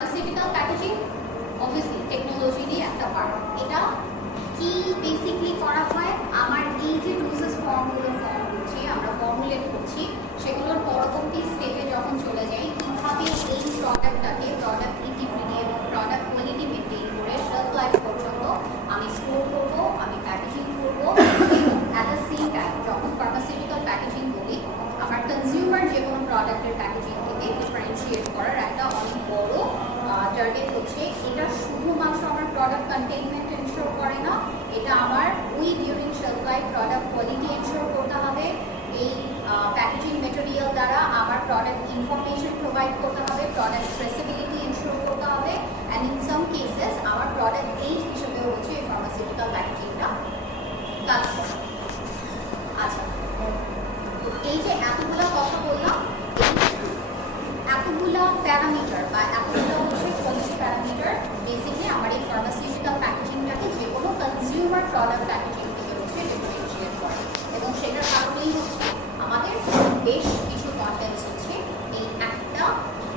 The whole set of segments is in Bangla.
Pharmaceutical packaging obviously technology নিয়ে একটা পার্ট। এটা কি বেসিক্যালি করা হয়, আমার এই যে ডোজেস ফর্মগুলো ফর্ম করছি, আমরা ফর্মুলেট করছি, সেগুলোর পরবর্তী স্টেপে যখন চলে যাই কীভাবে এই প্রোডাক্টটাকে প্রোডাক্ট ইন্টিগ্রিটি এবং প্রোডাক্ট কোয়ালিটি মেনটেন করে শেলফ লাইফ পর্যন্ত আমি স্টোর করব, আমি প্যাকেজিং করব এবং অ্যাট দ্য সেম টাইম যখন ফার্মাসিউটিক্যাল প্যাকেজিং বলি আমার কনজিউমার যে কোনো প্রোডাক্টের প্যাকেজিং থেকে ডিফারেন্সিয়েট করার একটা অনেক বড় টার্গেট হচ্ছে। এটা শুধুমাত্র আমার প্রোডাক্ট কন্টেইনমেন্ট এনশিওর করে না, এটা আমার ওই during shelf life product quality ensure করতে হবে। এই প্যাকেজিং মেটেরিয়াল দ্বারা আমার প্রোডাক্ট ইনফরমেশন প্রোভাইড করতে হবে, প্রোডাক্ট ট্রেসেবিলিটি এনশিওর করতে হবে, অ্যান্ড ইন সাম কেসেস আমার প্রোডাক্ট এইজ হিসেবেও হচ্ছে এই ফার্মাসিউটিক্যাল প্যাকেজিংটা কাজ করে। আচ্ছা, এই যে এতগুলো কথা বললাম, এতগুলো প্যারামিটার বা এতগুলো হচ্ছে কোয়ালিটি প্যারামিটার বেসিক্যালি আমার এই ফার্মাসিউটিক্যাল প্যাকেজিংটাকে যে কোনো কনজিউমার প্রোডাক্ট প্যাকেজিং থেকে হচ্ছে ডিফারেন্সিয়েট করে, এবং সেটার কারণেই হচ্ছে আমাদের বেশ কিছু কন্টেন্টস হচ্ছে এই একটা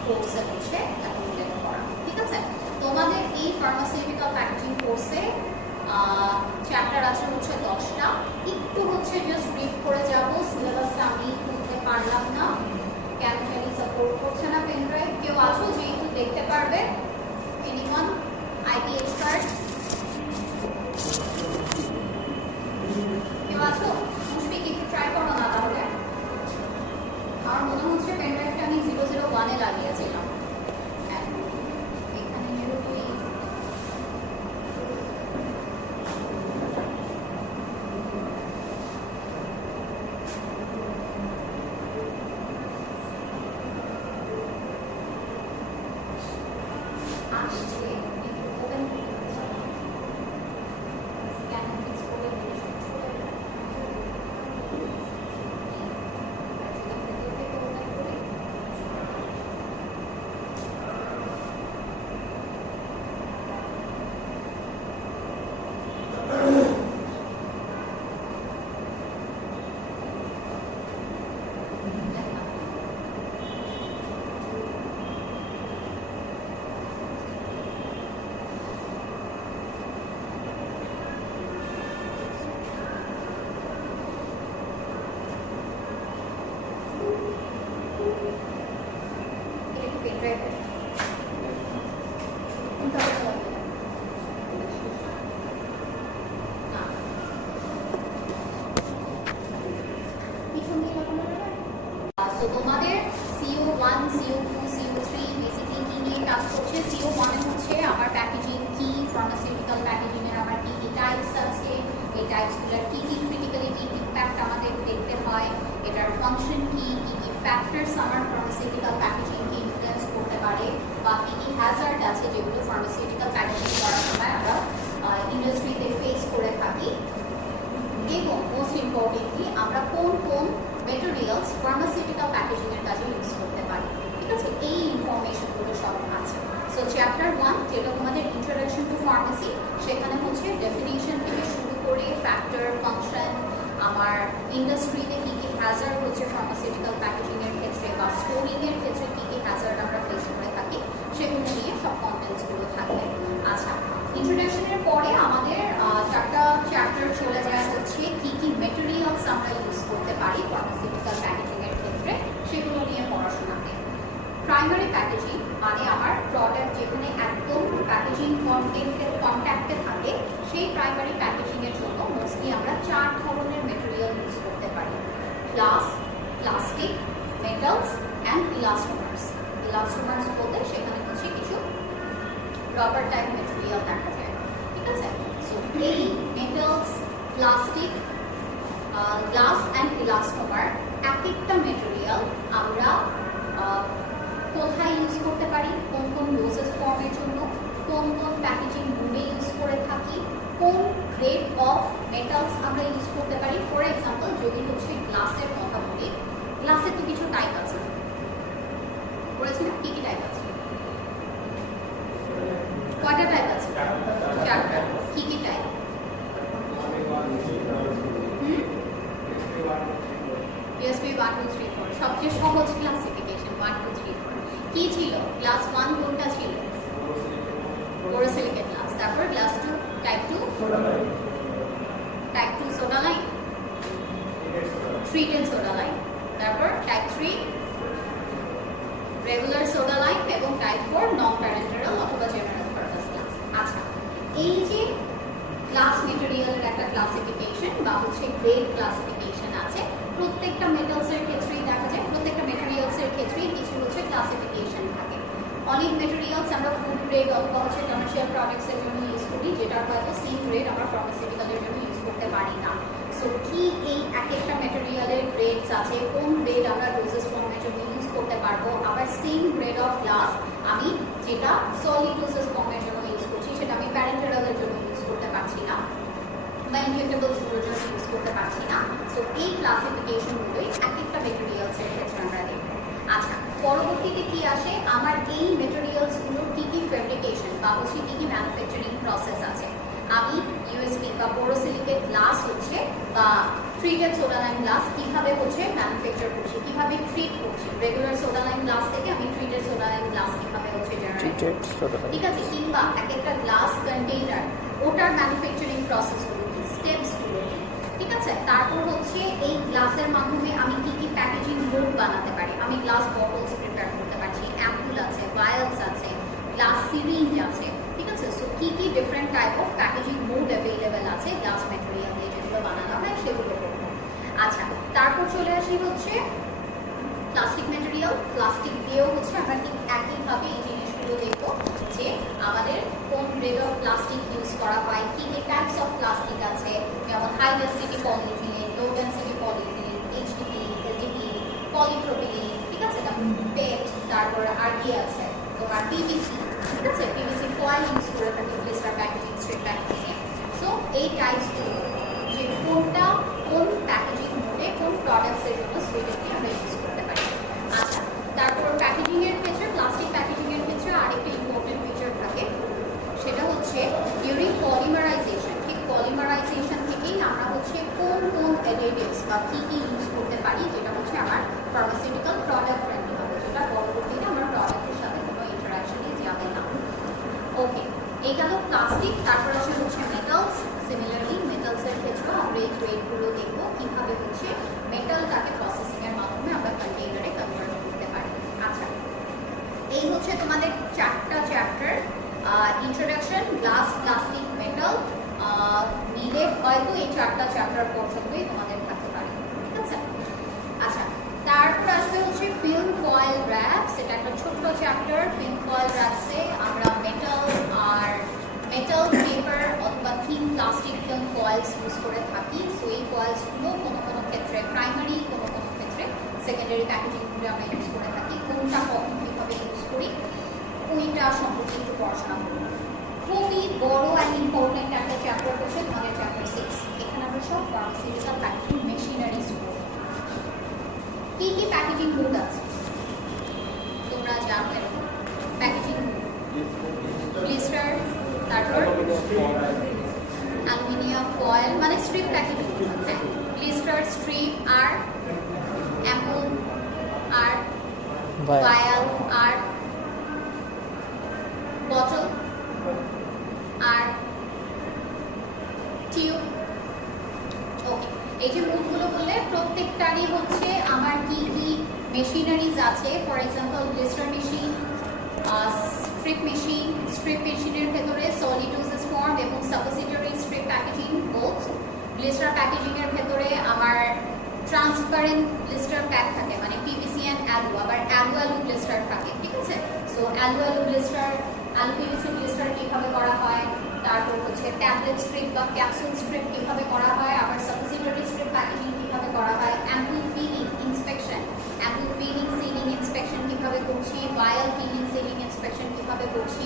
কোর্সে হচ্ছে অ্যাকুমুলেট করা। ঠিক আছে, তোমাদের এই ফার্মাসিউটিক্যাল প্যাকেজিং কোর্সে চ্যাপ্টার আছে হচ্ছে 10টা। একটু হচ্ছে জাস্ট ব্রিফ করে যাব, সিলেবাসটা আমি খুলতে পারলাম না, কেন জানি সাপোর্ট করছে না পেন ড্রাইভ। কেউ আছো যে একটু দেখতে পারবে? এনিওয়ান আইটি এক্সপার্ট কেউ আছো? মুশফিক একটু ট্রাই করো না তাহলে। আমার মনে হচ্ছে পেন ড্রাইভটা আমি 001-এ লাগিয়েছিলাম। এখানে যেরকমই আসছে ওপেন স্ক্যান ফিক্স করে তোমাদের CO1, CO2, CO3 বেসিক্যালি কি নিয়ে কাজ করছে? CO1 হচ্ছে আমার প্যাকেজিং কি, ফার্মাসিউটিক্যাল প্যাকেজিং এর আমার কি কি টাইপস আছে, এই টাইপসগুলোর কি কি ক্রিটিক্যালিটি ইম্প্যাক্ট আমাদের দেখতে হয়, এটার ফাংশন কি, কি কি ফ্যাক্টরস আমার ফার্মাসিউটিক্যাল প্যাকেজিংকে ইনফ্লুয়েন্স করতে পারে, বা কি কি হ্যাজার্ড আছে যেগুলো ফার্মাসিউটিক্যাল প্যাকেজিং করার সময় আমরা ইন্ডাস্ট্রিতে ফেস করে থাকি, এবং মোস্ট ইম্পর্টেন্টলি আমরা কোন কোন মেটেরিয়ালস ফার্মাসিউটিক্যাল প্যাকেজিং এর কাজে ইউজ করতে পারি। ঠিক আছে, এই ইনফরমেশনগুলো সব আছে। সো চ্যাপ্টার 1 যেটা তোমাদের ইন্ট্রোডাকশন টু ফার্মেসি, সেখানে হচ্ছে ডেফিনিশন থেকে শুরু করে ফ্যাক্টর, ফাংশন, আমার ইন্ডাস্ট্রিতে কী কী হ্যাজার্ড হচ্ছে ফার্মাসিউটিক্যাল প্যাকেজিং এর ক্ষেত্রে বা স্টোরিং এর ক্ষেত্রে কী কী হ্যাজার্ড আমরা ফেস করে থাকি, সেগুলো নিয়ে সব কন্টেন্টসগুলো থাকবে। আচ্ছা, ইন্ট্রোডাকশনের পরে আমাদের চারটা চ্যাপ্টার চলে যায় হচ্ছে কী কী মেটেরিয়ালস আমরা ইউজ করতে পারি ফার্মাসিউটিক্যাল প্যাকেজিং এর ক্ষেত্রে, সেগুলো নিয়ে পড়াশোনাতে। প্রাইমারি প্যাকেজিং মানে আমার প্রোডাক্ট যেখানে একদম প্যাকেজিং কন্ট্যাক্টে থাকে, সেই প্রাইমারি প্যাকেজিং এর জন্য মোস্টলি আমরা 4 ধরনের মেটেরিয়াল ইউজ করতে পারি: গ্লাস, প্লাস্টিক, মেটালস অ্যান্ড ইলাস্টোমার্স। ইলাস্টোমার্স বলতে সেখানে হচ্ছে কিছু রাবার টাইপ মেটেরিয়াল দেখা যায়। ঠিক আছে, সো এই metals, plastic, glass and elastomer এক একটা মেটেরিয়াল আমরা কোথায় ইউজ করতে পারি, কোন কোন ডোজেস ফর্মের জন্য, কোন কোন প্যাকেজিং মুডে ইউজ করে থাকি, কোন গ্রেড অফ মেটালস আমরা ইউজ করতে পারি। ফর এক্সাম্পল যদি হচ্ছে গ্লাসের কথা বলি, গ্লাসের তো কিছু টাইপ আছে, বলেছি না? কী কী টাইপ আছে? কয়টা টাইপ আছে? 4টা। কী কী টাইপ? PSP 1 2 3 4 সবচেয়ে সহজ ক্লাসিফিকেশন 1 2 3 4 কি ছিল? ক্লাস 1 কোনটা ছিল? ট্রিটেড সোডা লাইম, তারপর টাইপ 3 রেগুলার সোডা লাইম এবং টাইপ 4 নন প্যারেন্টারাল অথবা জেনারেল পারপাস গ্লাস। আচ্ছা, এই যে গ্লাস মেটেরিয়ালের একটা ক্লাসিফিকেশন বা হচ্ছে গ্রেড ক্লাসিফিকেশন আছে, প্রত্যেকটা মেটালসের ক্ষেত্রেই দেখা যায়, প্রত্যেকটা মেটেরিয়ালসের ক্ষেত্রেই কিছু হচ্ছে ক্লাসিফিকেশন থাকে। অনেক মেটেরিয়ালস আমরা ফুড গ্রেড অথবা হচ্ছে কমার্শিয়াল প্রোডাক্টসের জন্য ইউজ করি, যেটা হয়তো সি গ্রেড আমরা ফার্মাসিউটিক্যালের জন্য ইউজ করতে পারি না। সো কি এই এক একটা মেটেরিয়ালের গ্রেডস আছে, কোন গ্রেড আমরা ডোজেস ফর্মের জন্য ইউজ করতে পারবো, আবার সেম গ্রেড অফ গ্লাস আমি যেটা সলিড ডোজেস ফর্মের জন্য ইউজ করছি সেটা আমি প্যারেন্টারালের জন্য ইউজ করতে পারছি না বা ইনজেক্টেবলসগুলোর জন্য ইউজ করতে পারছি না। সো এই ক্লাসিফিকেশনগুলোই এক একটা মেটেরিয়ালসের ক্ষেত্রে আমরা দেখব। আচ্ছা, পরবর্তীতে কি আসে, আমার এই মেটেরিয়ালসগুলোর কী কী ফেব্রিকেশন বা হচ্ছে কী কী ম্যানুফ্যাকচারিং প্রসেস আছে। আমি ইউএসপি বা বোরোসিলিকেট গ্লাস হচ্ছে বা ট্রিটেড সোডা লাইম গ্লাস কীভাবে হচ্ছে ম্যানুফ্যাকচার করছি, কীভাবে ট্রিট করছি, রেগুলার সোডা লাইম গ্লাস থেকে আমি ট্রিটেড সোডা লাইম গ্লাস কীভাবে হচ্ছে জেনারেট, ঠিক আছে, কিংবা এক একটা গ্লাস কন্টেইনার ওটার ম্যানুফ্যাকচারিং প্রসেসগুলো কি, স্টেপসগুলো কি, ঠিক আছে। তারপর হচ্ছে এই গ্লাসের মাধ্যমে আমি কি কি প্যাকেজিং মোড বানাতে পারি, আমি গ্লাস বটলস প্রিপেয়ার করতে পারছি, অ্যাম্পুল আছে, ভায়ালস আছে, গ্লাস সিরিঞ্জ আছে, ঠিক আছে। সো কি কি different type of packaging mode available আছে গ্লাস ম্যাটেরিয়াল দিয়ে যেগুলো বানানো হয় সেগুলো করবো। আচ্ছা, তারপর চলে আসি হচ্ছে প্লাস্টিক ম্যাটেরিয়াল। প্লাস্টিক দিয়েও হচ্ছে আমরা ঠিক একইভাবে এই জিনিসগুলো দেখবো যে আমাদের কোন গ্রেড অফ প্লাস্টিক ইউজ করা হয়, কী কী টাইপস অফ প্লাস্টিক আছে, যেমন high density polyethylene, low density polyethylene, HDPE, LDPE, polypropylene, ঠিক আছে, তারপর পেট, তারপর আর কি আছে তোমার পিভিসি, ঠিক আছে, পিভিসি ফয়েল ইউজ করে থাকি গ্লিসার প্যাকেজিং, স্ট্রিপ প্যাকেজিংয়ে। সো এই টাইপসগুলো যে কোনটা কোন প্যাকেজিং মোডে কোন প্রোডাক্টসের জন্য সুইটেবলি আমরা ইউজ করতে পারি। আচ্ছা, তারপর প্যাকেজিংয়ের ক্ষেত্রে, প্লাস্টিক প্যাকেজিংয়ের ক্ষেত্রে আরেকটা ইম্পর্টেন্ট ফিচার থাকে, সেটা হচ্ছে ডিউরিং পলিমারাইজেশন। ঠিক পলিমারাইজেশন থেকেই আমরা হচ্ছে কোন কোন অ্যাডিটিভস বা কী কী ইউজ করতে পারি, যেটা হচ্ছে আমার ফার্মাসিউটিক্যাল প্রোডাক্ট ফ্রেন্ডলি হবে, যেটা পরবর্তীতে আমার প্রোডাক্টের সাথে কোনো ইন্টারাকশনে যাবে না। ওকে, এই গেল প্লাস্টিক। তারপর আসে হচ্ছে মেটালস। সিমিলারলি মেটালসের ক্ষেত্রেও আমরা এই গ্রেডগুলো দেখবো কীভাবে হচ্ছে মেটালটাকে প্রসেসিংয়ের মাধ্যমে আমরা কন্টেইনারে কনভার্ট করতে পারি। আচ্ছা, এই হচ্ছে তোমাদের চারটা chapter, introduction, glass, plastic, metal, মিলে হয়তো এই চারটা চ্যাপ্টার পর্যন্তই তোমাদের থাকতে পারে, ঠিক আছে। আচ্ছা, তারপর আসবে হচ্ছে ফিল্ম ফয়েল র্যাপস। এটা একটা ছোট্ট চ্যাপ্টার। ফিল্ম ফয়েল র্যাপসে আমরা মেটাল আর মেটাল পেপার অথবা thin plastic film foils use করে থাকি। সো এই ফয়েলসগুলো কোনো কোনো ক্ষেত্রে প্রাইমারি, কোনো কোনো ক্ষেত্রে সেকেন্ডারি প্যাকেজিংগুলো আমরা ইউজ করে থাকি। কোনটা কখন কীভাবে ইউজ করি ওইটা সম্পর্কে একটু পড়াশোনা করব। খুবই বড় অ্যান্ড ইম্পর্টেন্ট একটা চ্যাপ্টার হচ্ছে তোমাদের চ্যাপ্টার 6। এখানে আমরা সব ফার্মাসিউটিক্যাল প্যাকেজিং মেশিনারিজ করব। কী কী প্যাকেজিং মোড আছে তোমরা জানো এরকম প্যাকেজিং মোড? গ্লিসার, তারপর অ্যালুমিনিয়াম ফয়েল মানে স্ট্রিপ প্যাকেজিং, হ্যাঁ, গ্লিসার, স্ট্রিপ, আর অ্যাম্পুল, আর ভায়াল, আর বটল, আর টিউব। ওকে, এই যে মোডগুলো বললে প্রত্যেকটারই হচ্ছে আমার কি কি মেশিনারিজ আছে। For example blister machine, strip machine, strip মেশিনের ভেতরে সলিড ডোজেস ফর্ম এবং suppository strip packaging both. Blister প্যাকেজিংয়ের ভেতরে আমার ট্রান্সপারেন্ট গ্লিসার প্যাক থাকে, মানে পিভিসি অ্যান্ড অ্যালু, আবার অ্যালু অ্যালু গ্লিসার থাকে, ঠিক আছে। সো অ্যালু অ্যালু গ্লিসার, অ্যালু পিভিসি গ্লিসার কীভাবে করা হয়, তারপর হচ্ছে ট্যাবলেট স্ট্রিপ বা ক্যাপসুল স্ট্রিপ কীভাবে করা হয়, আবার সাপোজিটরি স্ট্রিপ প্যাকেজিং কীভাবে করা হয়, ampoule filling inspection, ampoule filling sealing inspection কীভাবে করছি, ভায়াল ফিলিং সিলিং ইন্সপেকশন কীভাবে করছি,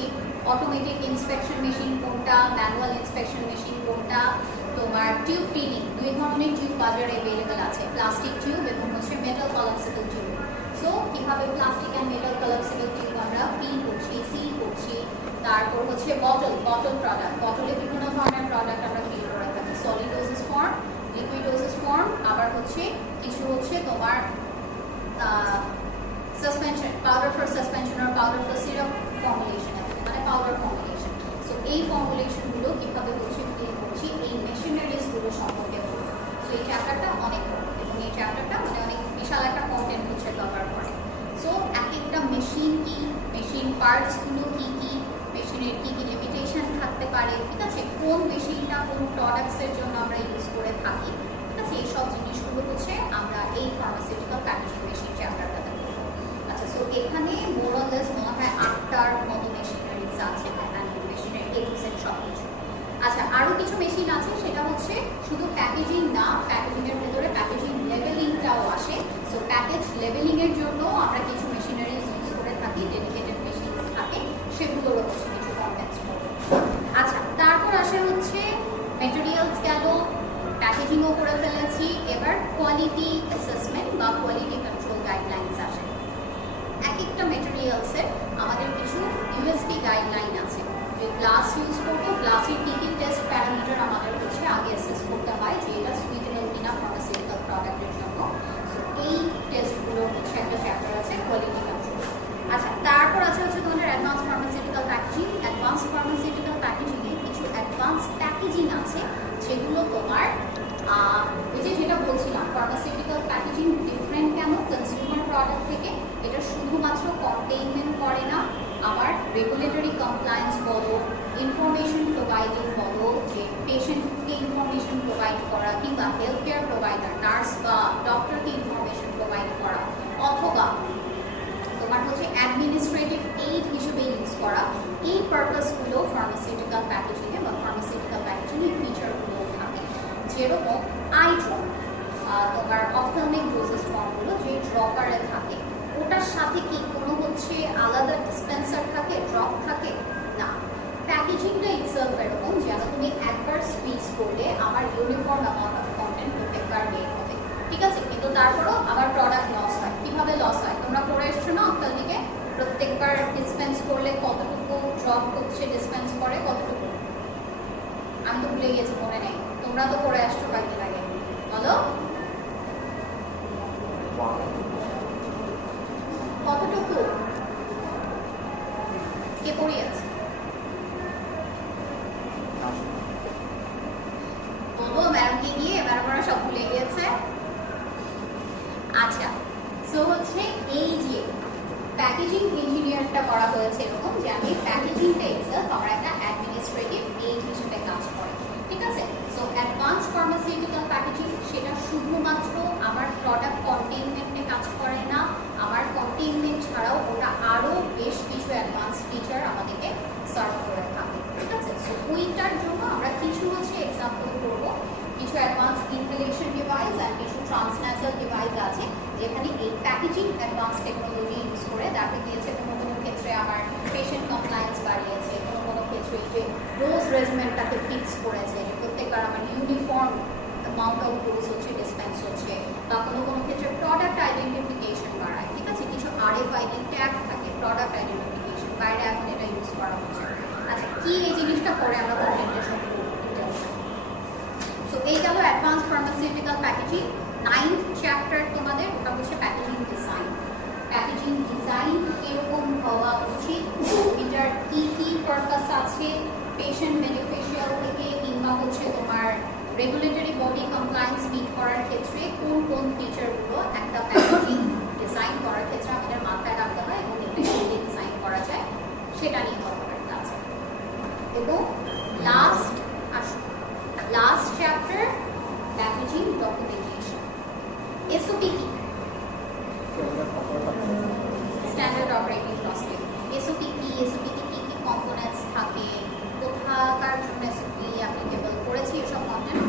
অটোমেটিক ইন্সপেকশন মেশিন কোনটা, ম্যানুয়াল ইন্সপেকশন মেশিন কোনটা, তোমার টিউব ফিলিং, দুই ধরনের টিউব বাজারে অ্যাভেলেবেল আছে, প্লাস্টিক টিউব এবং হচ্ছে মেটাল কলাপসিবল টিউব। সো কীভাবে plastic and metal collapsible tube আমরা ফিল করছি, সিল করছি। তারপর হচ্ছে বটল, বটল প্রোডাক্ট, বটলে বিভিন্ন ধরনের প্রোডাক্ট আমরা ফিল করে থাকি, solid doses form, liquid doses form, আবার হচ্ছে কিছু হচ্ছে তোমার সাসপেনশন, পাউডার ফর সাসপেনশন আর পাউডার ফর সিরাপ ফর্মুলেশন আছে, মানে পাউডার ফর্মুলেশন। সো এই ফর্মুলেশনগুলো কীভাবে হচ্ছে ফিল করছি, এই মেশিনারিজগুলো সম্পর্কে বলবো। সো এই চ্যাপ্টারটা অনেক বড় এবং এই চ্যাপ্টারটা মানে অনেক বিশাল একটা কন্টেন্ট হচ্ছে কভার করে। সো এক একটা মেশিন কি, মেশিন পার্টসগুলো কি কি, মেশিনের কি কি লিমিটেশন থাকতে পারে, ঠিক আছে, কোন মেশিনটা কোন প্রোডাক্টসের জন্য আমরা ইউজ করে থাকি, ঠিক আছে, এইসব জিনিসগুলো হচ্ছে আমরা এই ফার্মাসিউটিক্যাল প্যাকেজিং মেশিন চ্যাপ্টারটাতে করবো। আচ্ছা, সো এখানে মোরালেস মনে হয় 8টার মতো মেশিনারিজ আছে, মেশিনের এ টু জেড সব কিছু। আচ্ছা, আরও কিছু মেশিন আছে, সেটা হচ্ছে শুধু প্যাকেজিং না, প্যাকেজিংয়ের ভেতরে প্যাকেজিং লেবেলিংটাও আসে। সো প্যাকেজ লেবেলিংয়ের জন্য আমরা কিছু মেশিনারিজ ইউজ করে থাকি, ডেডিকেটেড মেশিন থাকে, সেগুলোরও হচ্ছে কিছু কন্টেন্টস করবো। আচ্ছা, তারপর আসে হচ্ছে মেটেরিয়ালস গেল, প্যাকেজিংও করে ফেলেছি, এবার কোয়ালিটি অ্যাসেসমেন্ট বা কোয়ালিটি কন্ট্রোল গাইডলাইন্স আসে। এক একটা মেটেরিয়ালসের আমাদের কিছু ইউএসপি গাইডলাইন আছে, যে গ্লাস ইউজ করবো, গ্লাসের কী কী টেস্ট প্যারামিটার আমাদের হচ্ছে আগে অ্যাসেস করতে হয়, যে এটা সুইটেবল কিনা ফার্মাসিউটিক্যাল প্রোডাক্টের জন্য। সো এই টেস্টগুলো হচ্ছে একটা চ্যাপ্টার আছে, কোয়ালিটি কন্ট্রোল। আচ্ছা, তারপর আছে হচ্ছে তোমাদের advance pharmaceutical packaging. Advance pharmaceutical প্যাকেজিংয়ে কিছু অ্যাডভান্স প্যাকেজিং আছে, যেগুলো তোমার ওই যে যেটা বলছিলাম, ফার্মাসিউটিক্যাল প্যাকেজিং ডিফারেন্ট কেন কনজিউমার প্রোডাক্ট থেকে, এটা শুধুমাত্র কন্টেইনমেন্ট করে না, আমার রেগুলেটরি কমপ্লায়েন্স বলো, ইনফরমেশন প্রোভাইডিং বলো, যে পেশেন্টকে ইনফরমেশন প্রোভাইড করা, কিংবা হেলথ কেয়ার প্রোভাইডার নার্স বা ডক্টরকে ইনফরমেশন প্রোভাইড করা, অথবা তোমার হচ্ছে অ্যাডমিনিস্ট্রেটিভ এইড হিসেবে ইউজ করা, এই পারপাসগুলো ফার্মাসিউটিক্যাল প্যাকেজিংয়ে বা ফার্মাসিউটিক্যাল প্যাকেজিংয়ে ফিচারগুলো থাকে। যেরকম আই ড্রপ, তোমার অপথলমিক ডোজেস ফর্মগুলো যে ড্রপারে থাকে, ওটার সাথে কি কোনো হচ্ছে আলাদা ডিসপেন্সার থাকে, ড্রপ থাকে না, প্যাকেজিংটা ইটসেলফ এরকম যেন তুমি একবার স্কুইজ করলে আমার ইউনিফর্ম অ্যামাউন্ট অফ কন্টেন্ট প্রত্যেকবার বের হবে, ঠিক আছে, কিন্তু তারপরও আমার প্রোডাক্ট লস হয়। কীভাবে লস হয় তোমরা পড়ে এসছো না অপথলমিকে, প্রত্যেকবার ডিসপেন্স করলে কতটুকু ড্রপ হচ্ছে, ডিসপেন্স করে কতটুকু, আমি তো ভুলে গেছি, মনে নেই, তোমরা তো পড়ে আসছো কয়েকদিন আগে, বলো কতটুকু, কে পড়িয়েছে বলবো, ম্যাডামকে গিয়ে ম্যাডামরা সব ভুলে গিয়েছে। আচ্ছা, সো হচ্ছে এই যে প্যাকেজিং ইঞ্জিনিয়ারটা করা হয়েছে এরকম যে আমি প্যাকেজিংটা ইটসেলফ আমার একটা অ্যাডমিনিস্ট্রেটিভ এইড হিসেবে কাজ করে, ঠিক আছে। সো অ্যাডভান্স ফার্মাসিউটিক্যাল প্যাকেজিং সেটা শুধুমাত্র আমার প্রোডাক্ট কন্টেইনমেন্টে কাজ করে না, আমার কন্টেইনমেন্ট ছাড়াও ওটা আরও বেশ কিছু অ্যাডভান্স ফিচার আমাদেরকে সার্ভ করে থাকে, ঠিক আছে। সো ওইটার জন্য আমরা কিছু হচ্ছে এক্সাম্পল করবো, কিছু অ্যাডভান্স ইনহেলেশন ডিভাইস আর কিছু ট্রান্সন্যাসাল ডিভাইস আছে, যেখানে এই প্যাকেজিং অ্যাডভান্স টেকনোলজি ইউজ করে দেখা গিয়েছে কোনো কোনো ক্ষেত্রে আমার পেশেন্ট কমপ্লায়েন্স বাড়িয়েছে, কোনো কোনো ক্ষেত্রে যে ডোজ রেজিমেন্টটাকে ফিক্স করেছে, যে প্রত্যেকবার আমার ইউনিফর্ম অ্যামাউন্ট অফ ডোজ হচ্ছে ডিসপেন্স হচ্ছে, বা কোনো কোনো ক্ষেত্রে প্রোডাক্ট আইডেন্টিফিকেশন বাড়ায়, ঠিক আছে, কিছু RFID ট্যাগ থাকে প্রোডাক্ট আইডেন্টিফিকেশন, বাইরে এখন এটা ইউজ করা হচ্ছে। আচ্ছা, কি এই জিনিসটা পরে আমরা প্রেজেন্টেশন করব। সো এই গেল advance pharmaceutical packaging. 9th chapter তোমাদের, ওটা হচ্ছে প্যাকেজিং ডিজাইন। প্যাকেজিং ডিজাইন এরকম হওয়া উচিত, এটার কি কি পারপাস আছে, পেশেন্ট বেনিফিশিয়াল থেকে কিংবা হচ্ছে তোমার রেগুলেটরি বডি কমপ্লায়েন্স মিট করার ক্ষেত্রে কোন কোন ফিচারগুলো একটা প্যাকেজিং ডিজাইন করার ক্ষেত্রে আমাদের মাথায় রাখতে হয় এবং এফেক্টিভলি ডিজাইন করা যায়, সেটা নিয়ে কথা বলতে আছে। এবং last chapter packaging documentation. SOP কি? Standard operating procedure. SOP কি, SOP তে কি কি কম্পোনেন্টস থাকে, কোথাকার জন্য SOP অ্যাপ্লিকেবল, করেছি এসব কন্টেন্ট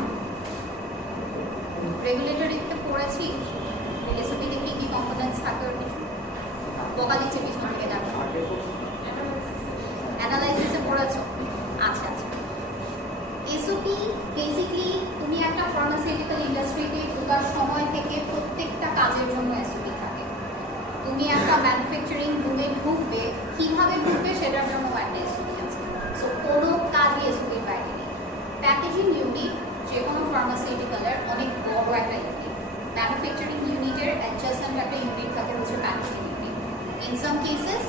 রেগুলেটরিতে পড়েছি, SOP তে কি কি কম্পোনেন্টস থাকে ওর কিছু বকা দিচ্ছে পিছন থেকে, দেখো অ্যানালাইসিসে পড়েছো। আচ্ছা আচ্ছা, SOP বেসিকলি তুমি একটা ফার্মাসিউটিক্যাল ইন্ডাস্ট্রিতে ঢোকার সময় থেকে প্রত্যেকটা কাজের জন্য SOP থাকে। তুমি একটা ম্যানুফ্যাকচারিং রুমে ঢুকবে, কীভাবে ঢুকবে সেটার জন্য একটা SOP আছে। সো কোনো কাজই SOP বাইরে নেই। প্যাকেজিং ইউনিট যে কোনো ফার্মাসিউটিক্যালের অনেক বড় একটা ইউনিট, ম্যানুফ্যাকচারিং ইউনিটের অ্যাডজাসেন্ট একটা ইউনিট থাকে হচ্ছে packaging unit. In some cases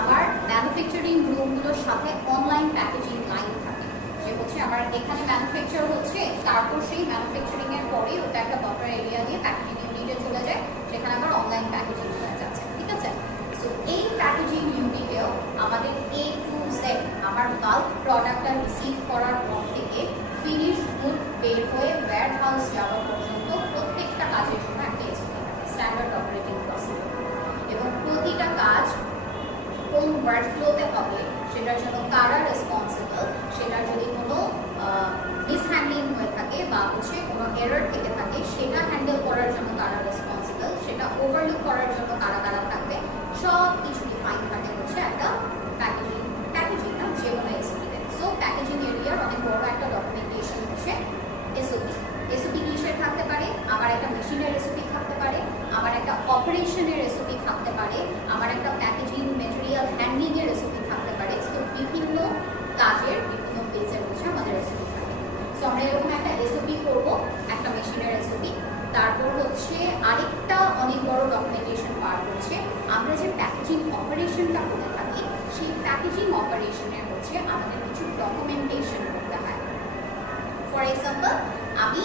আবার ম্যানুফ্যাকচারিং রুমগুলোর সাথে অনলাইন প্যাকেজিং লাইন থাকে, যে হচ্ছে আমার এখানে ম্যানুফ্যাকচার হচ্ছে, তারপর সেই ম্যানুফ্যাকচারিং এর পরে ওটা একটা বাফার এরিয়া দিয়ে প্যাকেজিং ইউনিটে সেখানে আবার অনলাইন প্যাকেজিং হয়ে যাচ্ছে, ঠিক আছে? সো এই প্যাকেজিং ইউনিটেও আমাদের A to Z আমার বাল্ক প্রোডাক্টটা রিসিভ করার পর থেকে ফিনিশ গুড বের হয়ে ওয়্যার হাউস যাওয়া পর্যন্ত প্রত্যেকটা কাজের জন্য একটা SOP থাকে, স্ট্যান্ডার্ড অপারেটিং প্রসিডিউর, এবং প্রতিটা কাজ কোন ওয়ার্কফ্লোতে হবে, সেটার জন্য কারা রেসপন্সিবল, সেটার যদি কোনো মিসহ্যান্ডলিং হয়ে থাকে বা হচ্ছে কোনো এরর থেকে থাকে, সেটা হ্যান্ডেল করার জন্য কারা রেসপন্সিবল, সেটা ওভারলুক করার জন্য কারা কারা থাকবে, সব কিছু ডিফাইন থাকে হচ্ছে একটা প্যাকেজিং না যে কোনো এসওপিতে। সো প্যাকেজিং এরিয়ার অনেক বড় একটা ডকুমেন্টেশন হচ্ছে এসওপি। এসওপি কিসের থাকতে পারে? আমার একটা মেশিনের এসওপি থাকতে পারে, আমার একটা অপারেশনের এসওপি থাকতে পারে, আমার একটা প্যাকেজিং মেটেরিয়াল হ্যান্ডলিং এর এসওপি থাকতে পারে। সো বিভিন্ন কাজের বিভিন্ন ফেজের হচ্ছে আমাদের এসওপি থাকে। সো আমরা এরকম একটা এসওপি করব, একটা মেশিনের এসওপি। তারপর হচ্ছে আরেকটা অনেক বড় ডকুমেন্টেশন পার্ট হচ্ছে আমরা যে প্যাকেজিং অপারেশনটা করে থাকি, সেই প্যাকেজিং অপারেশনের হচ্ছে আমাদের কিছু ডকুমেন্টেশন করতে হয়। ফর এক্সাম্পল, আমি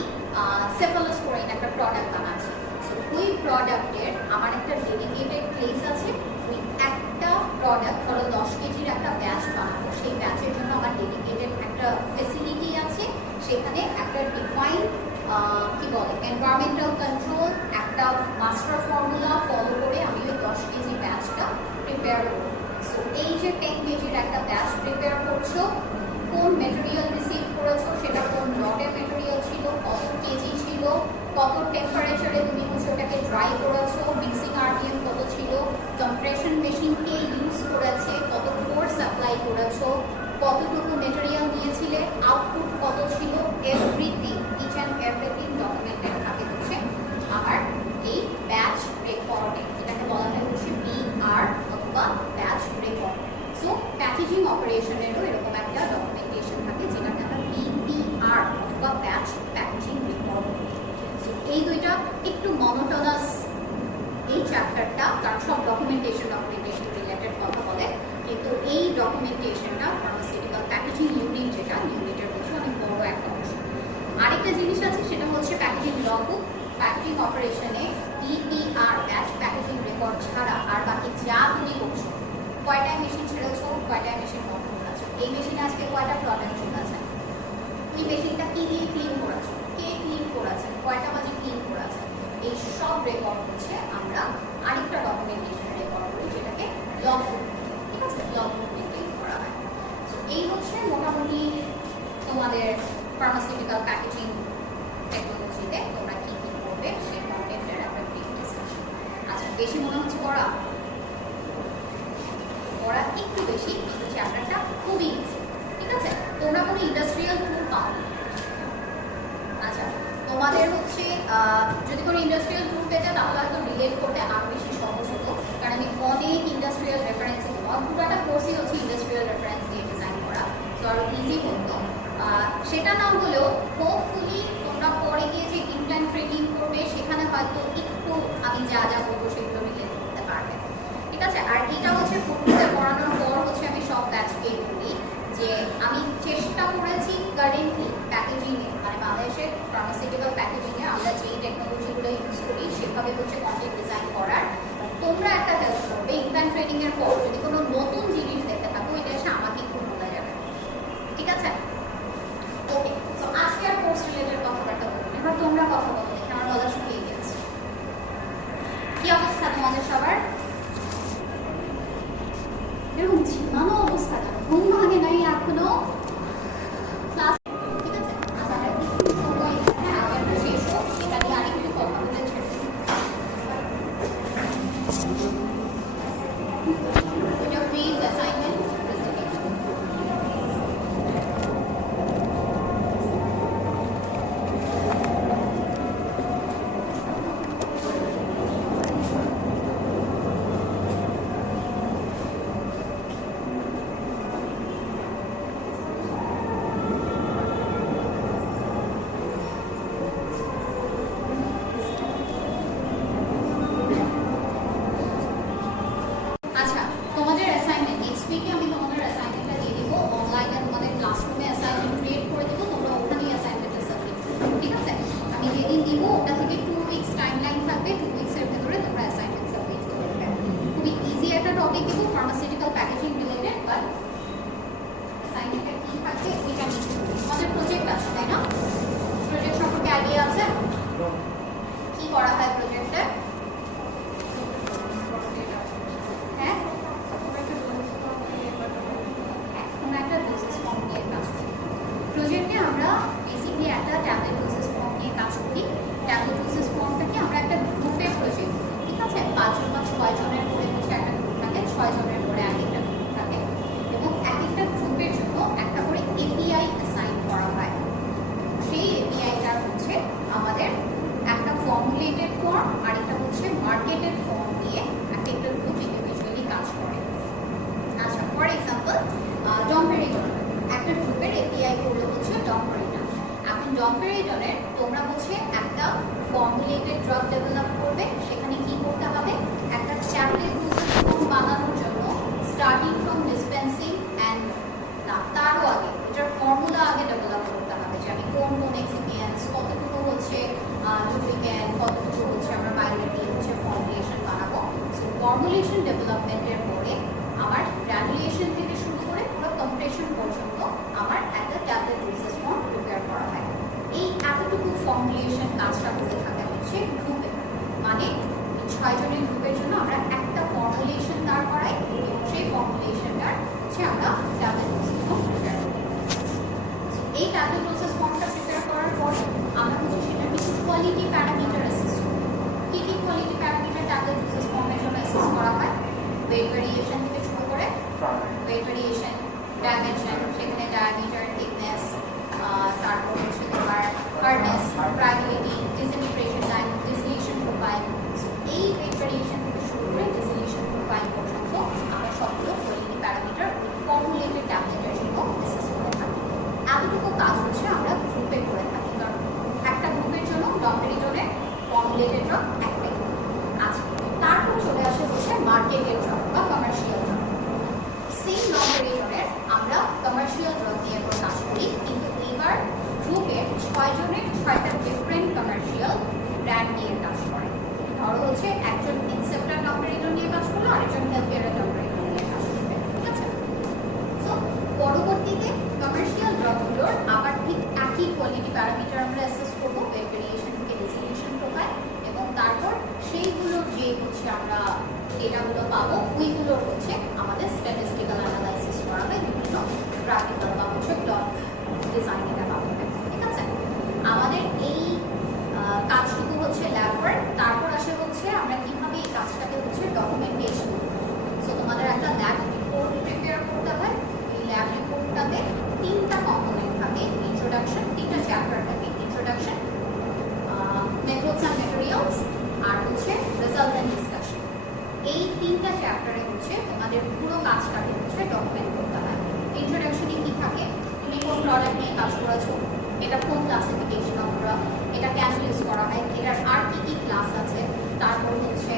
সেফালোস্পোরিন একটা প্রোডাক্ট বানাচ্ছি। সো ওই প্রোডাক্টের আমার একটা ডেডিকেটেড প্লেস আছে। ওই একটা প্রোডাক্ট ধরো 10 কেজির একটা ব্যাচ বানাবো, সেই ব্যাচের জন্য আমার ডেডিকেটেড একটা ফেসিলিটি আছে। সেখানে একটা ডিফাইন কি বলে এনভায়রনমেন্টাল কন্ট্রোল, একটা মাস্টার ফর্মুলা ফলো করে আমি ওই 10 কেজি ব্যাচটা প্রিপেয়ার করব। সো এই যে 10 কেজির একটা ব্যাচ প্রিপেয়ার করছো, কোন মেটেরিয়াল রিসিভ করেছো, সেটা কোন লটের মেটেরিয়াল ছিল, কত কেজি ছিল, কত টেম্পারেচারে তুমি হচ্ছে ওটাকে ড্রাই করেছো, মিক্সিং আরপিএম কত ছিল, কম্প্রেশন মেশিন কে ইউজ করেছে, কত ফোর্স অ্যাপ্লাই করেছো, কতটুকু মেটেরিয়াল নিয়েছিলে, আউটপুট কত ছিল, everything each and everything documented থাকে হচ্ছে আমার এই ব্যাচ রেকর্ডে, যেটাকে বলা হয় হচ্ছে BR অথবা ব্যাচ রেকর্ড। সো প্যাকেজিং অপারেশনেরও এরকম একটা ডকুমেন্টেশন থাকে, যেটাকে আমরা BPR অথবা ব্যাচ প্যাকেজিং রেকর্ড বলি। সো এই দুইটা একটু মনোটোনাস এই চ্যাপ্টারটা, কারণ সব ডকুমেন্টেশন রিলেটেড কথা বলে, কিন্তু এই ডকুমেন্টেশনটা ফার্মাসিউটিক্যাল প্যাকেজিং ইউনিট, যেটা ইউনিটের হচ্ছে অনেক বড় একটা অংশ। আরেকটা জিনিস আছে, সেটা হচ্ছে প্যাকেজিং লগবুক। প্যাকেজিং অপারেশনে BPR ব্যাচ প্যাকেজিং রেকর্ড ছাড়া আর বাকি যা তুমি করছো, কয়টায় মেশিন ছেড়েছো, কয়টায় মেশিন বন্ধ করেছো, এই মেশিনে আজকে কয়টা প্রোডাক্ট চলেছে, এই মেশিনটা কি দিয়ে ক্লিন করেছো, কে ক্লিন করেছে, কয়টা বাজে ক্লিন করেছে, এই সব রেকর্ড হচ্ছে আমরা আরেকটা ডকুমেন্টেশন রেকর্ড করি, যেটাকে লগবুক, ঠিক আছে, লগবুক মেনটেন করা হয়। সো এই হচ্ছে মোটামুটি তোমাদের ফার্মাসিউটিক্যাল প্যাকেজিং টেকনোলজিতে তোমরা কি কি করবে সেই কন্টেন্টের একটা ব্রিফ ডিসকাশন। আচ্ছা, বেশি মনে হচ্ছে পড়া একটু বেশি, কিন্তু চ্যাপ্টারটা খুবই ইজি, ঠিক আছে? তোমরা কোনো ইন্ডাস্ট্রিয়াল টুল পাও? আচ্ছা, তোমাদের হচ্ছে যদি কোনো ইন্ডাস্ট্রিয়াল টুল পেতে, তাহলে হয়তো রিলেট করতে আরও বেশি সহজ হতো, কারণ আমি অনেক ইন্ডাস্ট্রিয়াল রেফারেন্স পুরোটা কোর্সই হচ্ছে ইন্ডাস্ট্রিয়াল রেফারেন্স দিয়ে ডিজাইন করা, তো আরও ইজি হতো। সেটা না হলেও হোপফুলি তোমরা পরে গিয়ে যে ইনলাইন ট্রেনিং করবে, সেখানে হয়তো একটু আমি যা যা বলবো সেগুলো রিলেট করতে পারবে, ঠিক আছে? আর এটা হচ্ছে ফুটবলে পড়ানোর পর হচ্ছে আমি সব ব্যাচকে বলি যে আমি চেষ্টা করেছি কারেন্টলি প্যাকেজিংয়ে, মানে বাংলাদেশের ফার্মাসিউটিক্যাল প্যাকেজিংয়ে আমরা যেই টেকনোলজিগুলো ইউজ করি সেভাবে হচ্ছে কন্টেন্ট ডিজাইন করার। তোমরা একটা হেল্প করবে, ইনলাইন ট্রেনিংয়ের পর যদি কোনো নতুন জিনিস দেখতে থাকো, এটা এসে আমাকে একটু বলে যাবে, ঠিক আছে? ওকে, তো আজকে আর কোর্স রিলেটেড কথাবার্তা বলবো, এবার তোমরা কথা বলো, দেখে আমার কথা শুকিয়ে গেছে। কি অবস্থা তোমাদের সবার? এরকম ঝিমানো অবস্থা কেন? ঘুম ভাঙে নাই এখনো? ক্লাস ঠিক আছে? আচ্ছা, আমরা একটু সময় হ্যাঁ আগে একটা শেষ হোক, এটা নিয়ে আরেকটু কথা বলে ছেড়ে ওইটা প্লিজ অ্যাসাইনমেন্ট আইডিয়া আছে কি করা হয় প্রজেক্টে? হ্যাঁ, এখন একটা ডোসেস ফর্ম নিয়ে কাজ করি। প্রজেক্টে আমরা বেসিকলি একটা ট্যাবলেট ডোসেস ফর্ম নিয়ে কাজ করি। ট্যাবলেট ডোসেস ফর্মটাকে আমরা একটা গ্রুপে প্রজেক্ট করি, ঠিক আছে? 5 জন বা 6 জনের করে হচ্ছে একটা গ্রুপ থাকে, 6 জনের করে এক একটা গ্রুপ থাকে, এবং এক একটা গ্রুপের জন্য একটা করে এপিআই অ্যাসাইন করা হয়। সেই এপিআইটা হচ্ছে আমাদের একটা ফর্মুলেটেড ফর্ম আর একটা হচ্ছে মার্কেটেড ফর্ম দিয়ে একটা গ্রুপ ইন্ডিভিজুয়ালি কাজ করে। আচ্ছা, ফর এক্সাম্পল ডমপেরিডন, একটা গ্রুপের এপিআই করলো হচ্ছে ডমপেরিডন। এখন ডমপেরিডনের তোমরা হচ্ছে একটা ফর্মুলেটেড ড্রাগ ডেভেলপ করবে। সেখানে কি করতে হবে? একটা ট্যাবলেট ডোসেজ ফর্ম বানানোর জন্য স্টার্টিং ফ্রম ডিসপেন্সিং অ্যান্ড তারও আগে এটার ফর্মুলা আগে ডেভেলপ করতে হবে, যে আমি কোন কোন এক্সিপিয়েন্টস, কতটুকু হচ্ছে লুব্রিক্যান্ট, কতটুকু হচ্ছে আমরা বাইরে দিয়ে হচ্ছে ফর্মুলেশন বানাবো। সো ফর্মুলেশন ডেভেলপমেন্টের পরে আমার গ্র্যানুলেশন থেকে শুরু করে পুরো কম্প্রেশন পর্যন্ত আমার একটা ট্যাবলেট ডোসেজ ফর্ম প্রিপেয়ার করা হয়। এই এতটুকু ফর্মুলেশন কাজটা করে থাকে হচ্ছে গ্রুপে, মানে 6 জনের গ্রুপের জন্য আমরা একটা ফর্মুলেশন দাঁড় করাই এবং সেই ফর্মুলেশনটার হচ্ছে আমরা ট্যাবলেট ডোসেজ ফর্ম প্রিপেয়ার করি। এই ট্যাবলেট ডোসেজ ফর্মটা প্রিপেয়ার করার পরে আমরা হচ্ছে সেটার কিছু কোয়ালিটি প্যারামিটার অ্যাসেস করি। কী কী কোয়ালিটি প্যারামিটার ট্যাবলেট ডোসেজ ফর্মের জন্য অ্যাসেস করা হয়? ওয়েট ভেরিয়েশন থেকে শুরু করে ওয়েট ভেরিয়েশন, ডাইমেনশন, সেখানে ডায়ামিটার, থিকনেস, তারপর হচ্ছে তোমার hardness, fragility, disintegration time, dissolution profile. এই ওয়েট ভেরিয়েশন থেকে শুরু করে ডিসলিউশন প্রোফাইল পর্যন্ত আমরা সবগুলো কোয়ালিটি প্যারামিটার ফর্মুলেটেড ট্যাবলেটের জন্য অ্যাসেস করে থাকি। এতটুকু কাজ হচ্ছে আমরা গ্রুপে করে থাকি, কারণ একটা গ্রুপের জন্য ডমপেরিডনের ফর্মুলেটেড ড্রাগ একটাই আছে। তারপর চলে আসে হচ্ছে মার্কেটেড ড্রাগ বা কমার্শিয়াল ড্রাগ। সেম ডমপেরিডনের আমরা কমার্শিয়াল ড্রাগ নিয়ে কাজ করি, কিন্তু এবার গ্রুপের 6 জনের 6টা ডিফারেন্ট কমার্শিয়াল ব্র্যান্ড নিয়ে কাজ করে। ধরো হচ্ছে একজন ইনসেপ্টার ডমপেরিডন নিয়ে কাজ করলো, আরেকজন হেলথকেয়ারের ডমপেরিডন নিয়ে কাজ করবে, ঠিক আছে? সো পরবর্তীতে কমার্শিয়াল ড্রাগগুলোর আবার ঠিক একই কোয়ালিটি প্যারামিটার আমরা অ্যাসেস করবো, ওয়েট ভেরিয়েশন থেকে ডিসলিউশন প্রোফাইল, এবং তারপর সেইগুলোর যে হচ্ছে আমরা ডেটাগুলো পাবো ওইগুলোর হচ্ছে আমাদের স্ট্যাটিস্টিক্যাল অ্যানালাইসিস করা হয়, বিভিন্ন গ্রাফিক্যাল বা হচ্ছে প্লট ডিজাইনিং এর মাধ্যমে, ঠিক আছে? আমাদের এই কাজটুকু হচ্ছে ল্যাব ওয়ার্ক। তারপর আসে হচ্ছে আমরা কিভাবে এই কাজটাকে হচ্ছে ডকুমেন্টেশন। সো তোমাদের একটা ল্যাব রিপোর্ট প্রিপেয়ার করতে হয়। এই ল্যাব রিপোর্টটাতে 3টা কম্পোনেন্ট থাকে। ইন্ট্রোডাকশন, 3টা চ্যাপ্টার থাকে, ইন্ট্রোডাকশন, মেথডস অ্যান্ড ম্যাটেরিয়ালস, আর হচ্ছে রেজাল্ট অ্যান্ড ডিসকাশন। এই 3টা চ্যাপ্টারে হচ্ছে তোমাদের পুরো কাজটাকে হচ্ছে ডকুমেন্ট করতে হয়। ইন্ট্রোডাকশনে কি থাকে? তুমি কোন প্রোডাক্ট নিয়ে কাজ করেছো, এটা কোন ক্লাসিফিকেশন অফ ড্রাগ, এটা কেন ইউজ করা হয়, এটার আর কি কি ক্লাস আছে, তারপর হচ্ছে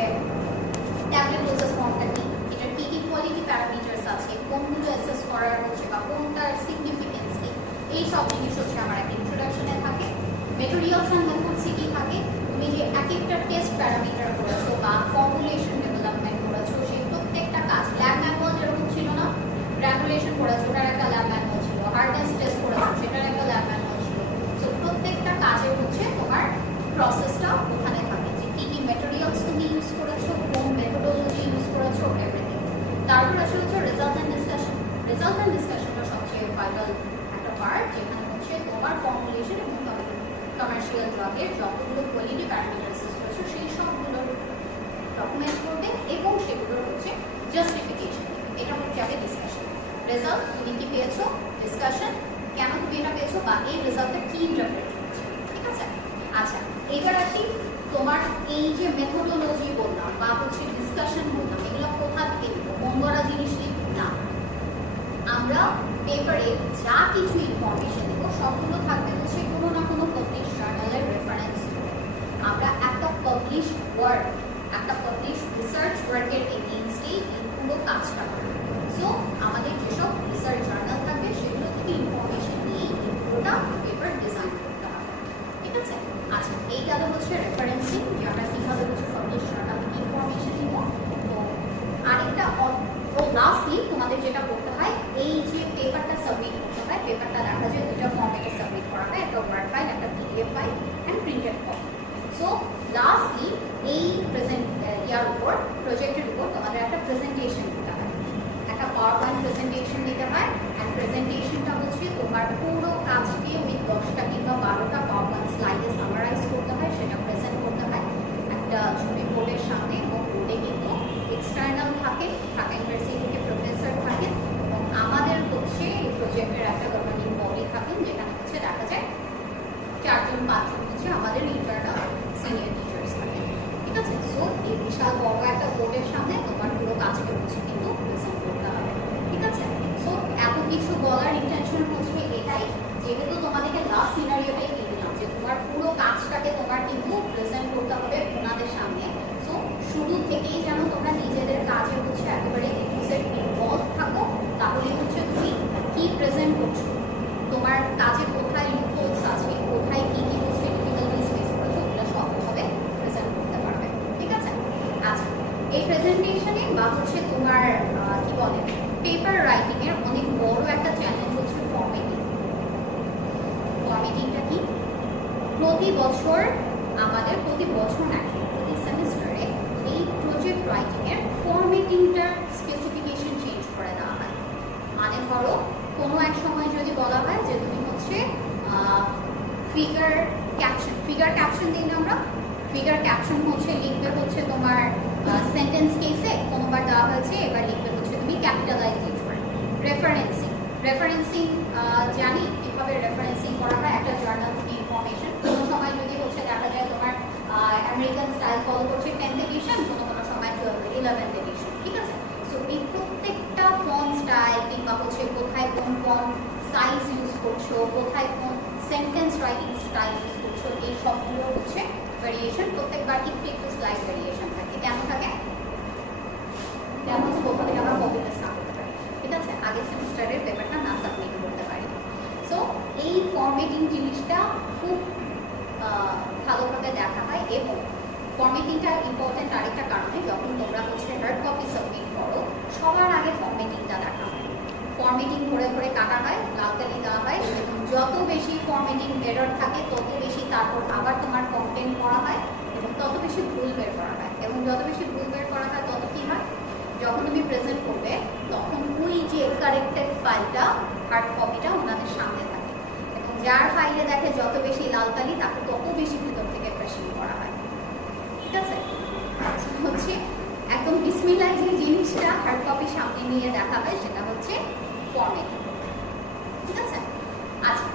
ট্যাবলেট ডোসেজ ফর্মটা কি, এটার কি কি কোয়ালিটি প্যারামিটারস আছে, কোনগুলো অ্যাসেস করার হচ্ছে বা কোনটার সিগনিফিকেন্স কি, এই সব জিনিস হচ্ছে আমার একটা ইন্ট্রোডাকশনে থাকে। মেটেরিয়ালস অ্যান্ড মেথডসে কি থাকে? তুমি যে এক একটা টেস্ট প্যারামিটার করেছো বা ফর্মুলেশন ডেভেলপমেন্ট করেছো, সেই প্রত্যেকটা কাজ ল্যাব ম্যানুয়াল যেরকম ছিল না, গ্র্যানুলেশন করেছো ওটার একটা ল্যাব ম্যানুয়াল ছিল, হার্ডনেস টেস্ট করেছো সেটার একটা ল্যাব ম্যানুয়াল ছিল। সো প্রত্যেকটা কাজে হচ্ছে তোমার প্রসেসটা ওখানে থাকে, যে কী কী মেটেরিয়ালস তুমি ইউজ করেছো, কোন মেথোডোলজি ইউজ করেছো, এভরিথিং। তারপর আসে হচ্ছে result and discussion. Result and ডিসকাশনটা সবচেয়ে ভাইটাল একটা পার্ট, যেখানে হচ্ছে তোমার ফর্মুলেশন এবং কমার্শিয়াল ড্রাগের যতগুলো কোয়ালিটি প্যারামিটার অ্যাসেস করেছো সেই সবগুলোর ডকুমেন্ট করবে এবং সেগুলোর হচ্ছে জাস্টিফিকেশন। এটা হচ্ছে আগে ডিসকাশন। রেজাল্ট তুমি কি পেয়েছো, ডিসকাশন কেন তুমি এটা পেয়েছো বা এই রেজাল্টটা কি ইন্টারপ্রেট করছে, ঠিক আছে? আচ্ছা, এবার আসি তোমার এই যে মেথোডোলজি বললাম বা হচ্ছে ডিসকাশন বললাম, এগুলো কোথা থেকে নিব? মন গড়া জিনিস নিব না। আমরা পেপারে যা কিছু ইনফরমেশন দেবো সবগুলো থাকবে হচ্ছে কোনো না কোনো পাবলিশ জার্নালের রেফারেন্স। আমরা একটা পাবলিশ ওয়ার্ক, একটা পাবলিশ রিসার্চ ওয়ার্কের এগেইনস্টেই এই পুরো কাজটা করি। সো আমাদের যেসব রিসার্চ জার্নাল থাকবে সেগুলো থেকে ইনফরমেশন নিয়েই এই পুরোটা পেপার ডিজাইন করতে হবে, ঠিক আছে? আচ্ছা, এই গেল হচ্ছে রেফারেন্সিং, যে আমরা কীভাবে হচ্ছে পাবলিশ জার্নাল থেকে ইনফরমেশন নিব। তো আরেকটা লাস্টলি তোমাদের যেটা করতে হয়, এই যে পেপারটা সাবমিট করতে হয়, পেপারটা দেখা যায় দুটো ফর্মেটে সাবমিট করা হয়, একটা ওয়ার্ড ফাইল, একটা পিডিএফ ফাইল, অ্যান্ড তোমার পুরো কাজকে ওই 10টা কিংবা 12টা পাওয়ার স্লাইডে সামারাইজ করতে হয়, সেটা প্রেজেন্ট করতে হয় একটা ছবি বোর্ডের সামনে। এবং বোর্ডে কিন্তু এক্সটার্নাল থাকে, ঢাকা ইউনিভার্সিটি থেকে প্রফেসর থাকেন, এবং আমাদের হচ্ছে এই প্রজেক্টের একটা গভর্নিং বডি থাকেন, যেখানে হচ্ছে দেখা যায় 4-5 জন হচ্ছে আমাদের ইন্টারনাল সিনিয়র টিচার্স থাকেন। ঠিক আছে, সো এই বিশাল বড় একটা বোর্ডের সামনে তোমার পুরো কাজকে হচ্ছে কিন্তু প্রেজেন্ট করতে হবে। ঠিক আছে, সো এত কিছু বলার ইন্টেনশন হচ্ছে এটাই, যেহেতু তোমাদেরকে লাস্ট সিনারিওটাই দিয়ে দিলাম যে তোমার পুরো কাজটাকে তোমার কিন্তু প্রেজেন্ট করতে হবে ওনাদের সামনে। সো শুরু থেকেই যেন তোমরা নিজেদের কাজে হচ্ছে একেবারে ইনভলভ থাকো, তাহলে হচ্ছে তুমি কি প্রেজেন্ট করছো, তোমার কাজে কোথায় লুপহোলস আছে, কোথায় কি কি হচ্ছে ডিফিকাল্টিস ফেস করেছো, ওগুলো সবভাবে প্রেজেন্ট করতে পারবে। ঠিক আছে, আচ্ছা এই প্রেজেন্টেশনে বা হচ্ছে তোমার কি বলে পেপার রাইটিং এর অনেক বড় একটা চ্যালেঞ্জ হচ্ছে ফরম্যাটিং। ফরম্যাটিংটা কি? প্রতি বছর আমাদের প্রতি সেমিস্টারে এই প্রজেক্ট রাইটিং এর ফরম্যাটিংটার স্পেসিফিকেশন চেঞ্জ করে দেওয়া হয়। মানে ধরো কোনো এক সময় যদি বলা হয় যে তুমি হচ্ছে ফিগার ক্যাপশন দিই না আমরা, ফিগার ক্যাপশন হচ্ছে লিখবে হচ্ছে তোমার সেন্টেন্স কেসে কোনোবার দেওয়া হয়েছে, এবার লিখবে হচ্ছে তুমি ক্যাপিটালাইজ ইউজ করে। রেফারেন্সিং জানি কিভাবে রেফারেন্সিং করা হয় একটা জার্নাল থেকে ইনফরমেশন। কোনো সময় যদি হচ্ছে দেখা যায় তোমার আমেরিকান স্টাইল ফলো করছে 10th এডিশন, কোনো সময় 11th এডিশন। ঠিক আছে, সো এই প্রত্যেকটা ফন্ট স্টাইল কিংবা হচ্ছে কোথায় কোন ফন্ট সাইজ ইউজ করছো, কোথায় কোন সেন্টেন্স রাইটিং স্টাইল ইউজ করছো, এই সবগুলো হচ্ছে ভেরিয়েশন। প্রত্যেকবার একটু স্লাইড ভেরিয়েশন থাকে। কেমন থাকে? যেমন হচ্ছে কোথাও থেকে আমরা কপি পেস্ট না করতে পারি। ঠিক আছে, আগের সেমিস্টারের পেপারটা না সাবমিট করতে পারি। সো এই ফরম্যাটিং জিনিসটা খুব ভালোভাবে দেখা হয়। এবং ফরম্যাটিংটা ইম্পর্টেন্ট আরেকটা কারণে, যখন তোমরা হচ্ছে হার্ড কপি সাবমিট করো সবার আগে ফরম্যাটিংটা দেখা হয়। ফরম্যাটিং ঘুরে ঘুরে কাটা হয়, লালকালি দেওয়া হয়, এবং যত বেশি ফরম্যাটিং এরর থাকে তত বেশি তারপর আবার তোমার কন্টেন্ট করা হয় এবং তত বেশি ভুল বের করা হয়। এবং যত বেশি ভুল বের করা হয় তত কি হয়, যখন তুমি প্রেজেন্ট করবে তখন ওই যে কারেক্টেড ফাইলটা হার্ড কপিটা ওনাদের সামনে থাকে, এবং যার ফাইলে দেখে যত বেশি লালকালি তাকে তত বেশি ভিতর থেকে প্রেশন করা হয়। ঠিক আছে, হচ্ছে একদম বিসমিল্লাহ যে জিনিসটা হার্ড কপি সামনে নিয়ে দেখা হয় সেটা হচ্ছে ফরম্যাটিং। ঠিক আছে, আচ্ছা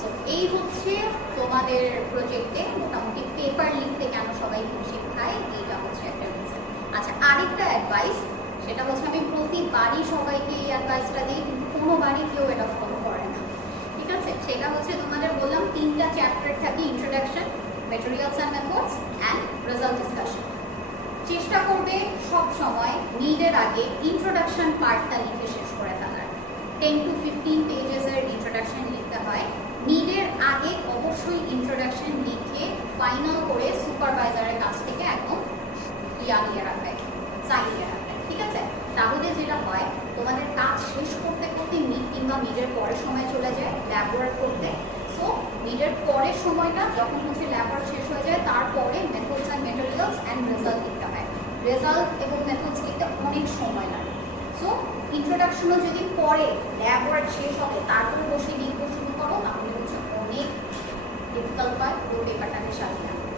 সো এই হচ্ছে তোমাদের প্রজেক্টে মোটামুটি পেপার লিখতে কেন সবাই শেখায়, এইটা হচ্ছে একটা রিজন। আচ্ছা আরেকটা অ্যাডভাইস, সেটা হচ্ছে আমি প্রতিবারই সবাইকে এই অ্যাডভাইসটা দিই, কিন্তু কোনোবারই কেউ এটা ফলো করে না। ঠিক আছে, সেটা হচ্ছে তোমাদের বললাম 3টা চ্যাপ্টার থাকে, introduction, materials and methods and result discussion. চেষ্টা করবে সব সময় নিডের আগে ইন্ট্রোডাকশন পার্টটা লিখে শেষ করে ফেলার। 10 to 15 পেজেসের ইন্ট্রোডাকশন লিখতে হয়। নিডের আগে অবশ্যই ইন্ট্রোডাকশন লিখে ফাইনাল করে সুপারভাইজারের কাছ থেকে একদম নিয়ে রাখবে, সাইন নিয়ে রাখবে। ঠিক আছে, তাহলে যেটা হয় তোমাদের কাজ শেষ করতে করতে মিড কিংবা মিডের পরের সময় চলে যায় ল্যাব ওয়ার্ক করতে। সো মিডের পরের সময়টা যখন হচ্ছে ল্যাব ওয়ার্ক শেষ হয়ে যায় তারপরে methods and materials and result লিখতে হয়। রেজাল্ট এবং মেথডস লিখতে অনেক সময় লাগে। সো ইন্ট্রোডাকশনও যদি পরে ল্যাব ওয়ার্ক শেষ হবে তারপরে বসে লিখতে শুরু করো, তাহলে হচ্ছে অনেক ডিফিকাল্ট হয় পুরো পেপারটাকে সাজিয়ে আনতে।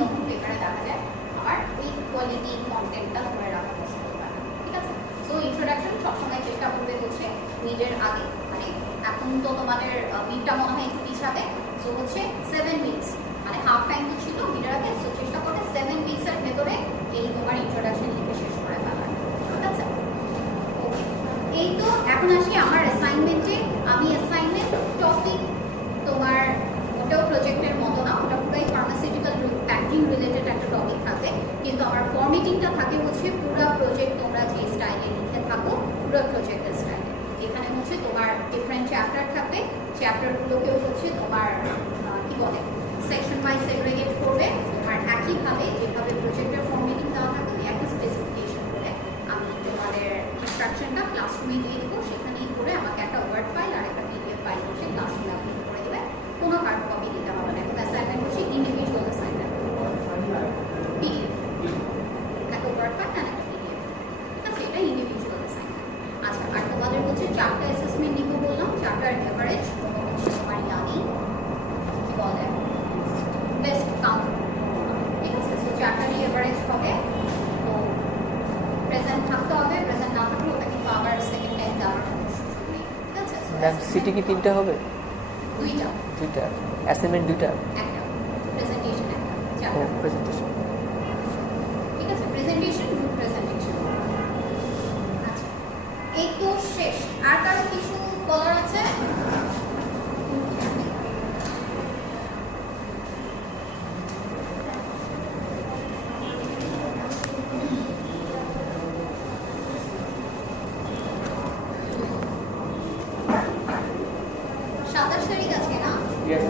তখন পেপারে দেখা যায় আমার ওই কোয়ালিটি কন্টেন্টটা ধরে রাখা পসিবল হয় না। ঠিক আছে, সো ইন্ট্রোডাকশন সবসময় চেষ্টা করবে হচ্ছে মিডের আগে, মানে এখন তো তোমাদের মিডটা মনে হয় একটু পিছাবে, সো হচ্ছে 7 উইকস, মানে হাফ টাইম তো ছিল মিডের আগে। সো চেষ্টা করবে 7 উইকসের ভেতরে এই তোমার ইন্ট্রোডাকশন লিখে শেষ করে ফেলার। ঠিক আছে, ওকে এই তো এখন আসি আমার অ্যাসাইনমেন্টে। আমি অ্যাসাইনমেন্ট টপিক তোমার ওটাও প্রজেক্টের মতো না, ওটা পুরোই ফার্মাসিউটিক্যাল প্যাকেজিং রিলেটেড একটা টপিক থাকে, কিন্তু আমার ফরম্যাটিংটা থাকে হচ্ছে পুরো প্রজেক্ট তোমরা যে স্টাইলে লিখে থাকো পুরো প্রজেক্টের স্টাইলে। এখানে হচ্ছে তোমার ডিফারেন্ট চ্যাপ্টার থাকবে, চ্যাপ্টারগুলোকেও হচ্ছে তোমার কি বলে সেকশন ওয়াইজ সেগ্রেগেট করবে। আর একইভাবে যেভাবে প্রজেক্টের ফরম্যাটিং দেওয়া থাকে একটা স্পেসিফিকেশন করে আমি তোমাদের ইনস্ট্রাকশনটা ক্লাসরুমে দিয়ে দেবো, সেখানেই করে আমাকে একটা ওয়ার্ড ফাইল আর একটা পিডিএফ ফাইল হচ্ছে ক্লাসরুমে আপলোড করে দেবে। কোনো হার্ড কপি দিতে হবে না। এখন অ্যাসাইনমেন্ট হচ্ছে ইন্ডিভিজুয়াল অ্যাসাইনমেন্ট, পিডিএফ, একটা ওয়ার্ড ফাইল আর একটা পিডিএফ। ঠিক আছে, এটা ইন্ডিভিজুয়াল অ্যাসাইনমেন্ট। আচ্ছা আর তোমাদের হচ্ছে 4টা অ্যাসেসমেন্ট নিব বললাম, 4টার এভারেজ ম্যাম সিটি কি 3টা হবে? দুইটা 2টা অ্যাসাইনমেন্ট 2টা একটা প্রেজেন্টেশন একটা ও চারটা প্রেজেন্টেশন ঠিক আছে প্রেজেন্টেশন গ্রুপ প্রেজেন্টেশন আচ্ছা এই তো শেষ আর কারো কিছু বলার আছে সাতাশ তারিখ আছে না ইয়েস